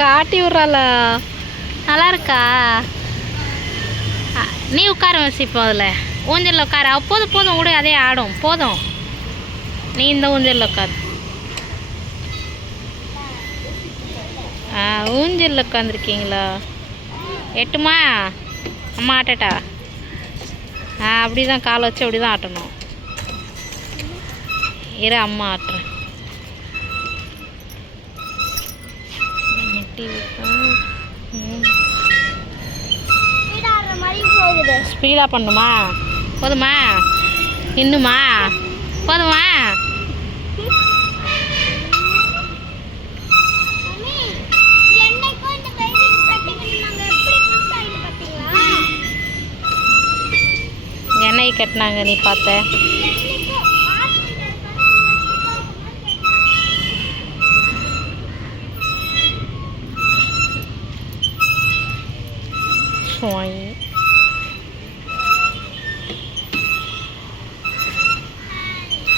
காட்டி விட்றாள. நல்லா இருக்கா? நீ உட்கார வசிப்போ. அதில் ஊஞ்சலில் உட்கார. போதும் போதும் கூட அதே ஆடும். போதும், நீ இந்த ஊஞ்சலில் உட்காரு. ஊஞ்சலில் உட்காந்துருக்கீங்களா? எட்டுமா? அம்மா ஆட்டட்டா? அப்படி தான் காலை வச்சு அப்படி தான் ஆட்டணும். இரு அம்மா ஆட்டுறேன். ஸ்பீடாக பண்ணுமா? போதுமா? இன்னுமா? போதுமா? எண்ணெய் கட்டினாங்க, நீ பார்த்த? சுவாய்.